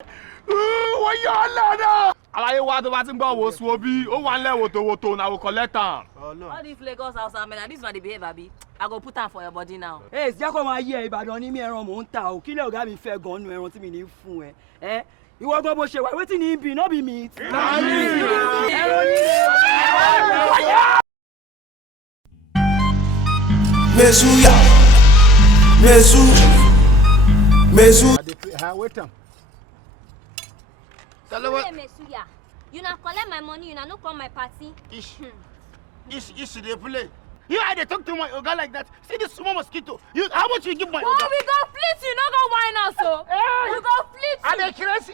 What you on now? Alaye wa to ba tin gbo wo su obi, o wan le woto na we collect am. Oh no. All these Lagos house men, this one the behavior be. I go put am for your body now. Hey, jẹ́ kó máa yẹ Ìbàdàn ní mi ẹran mò ń ta o. Kí lẹ ọ̀gá mi fẹ́ gan nu ẹran tí mi ní fún ẹ. Ẹ ìwọ gan bó ṣe wà wetin ni be no be meat. Mesuya. Wait am. Sule Mai Suya, you na collect my money, you na no come my party. Ish they play. You are they talk to my oga like that. See this small mosquito. How much you give my Oh, oga? we go fleet you, no go whine us so. We go fleet you. And the crazy,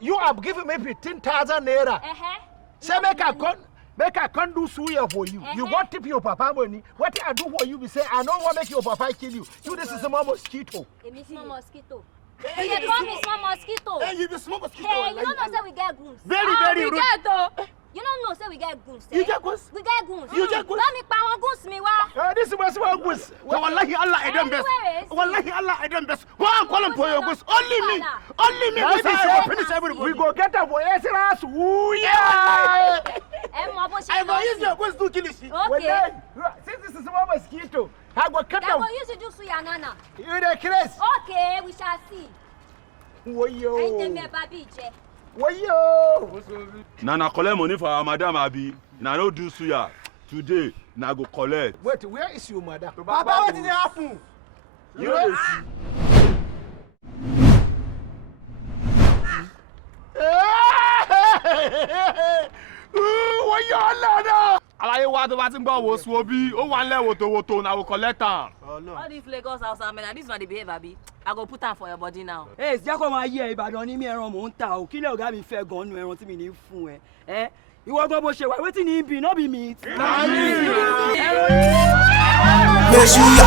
you have given me 15,000 naira. Say make I come do suya for you. You want tip your papa money. What I do for you, we say I don't want to make your papa kill you. You this is a mosquito. It is small mosquito. They call me small mosquito. Hey, you be small mosquito. Hey, you don't know say we get goons. Very we rude. get though. You don't know say we get goons. You get goons? We get goons. You get goons? Let me power goons me wa. This is what's wrong with. Wallahi Allah I don't best. Wallahi Allah I don't best. Go and call him for your goose. Only me. Now This I will finish everybody. we go get up for Ezra's. I go use your goose to kill it. Okay. Since this is a mosquito, I go cut I down. go use to do suya nana. You the crazy. Okay, we shall see. Wayo. I tell me baby je. Wayo. Nana collect money for our madam Abi. Na no do suya. Today, na go collect. Wait, where is your mother? Papa, what did happen? You know see. What you on now? Alaye wa to ba tin gbo wo su obi, o wan le woto na we collect am. Oh no. All these Lagos house men, this one the behavior be. I go put am for your body now. Hey, jẹ́ kó máa yẹ Ìbàdàn ní mi ẹran mò ń ta o. Kí lẹ ọ̀gá mi fẹ́ gan nu ẹran tí mi ní fún ẹ. Ẹ ìwọ gan bó ṣe wà wetin ni be no be meat. Mesuya.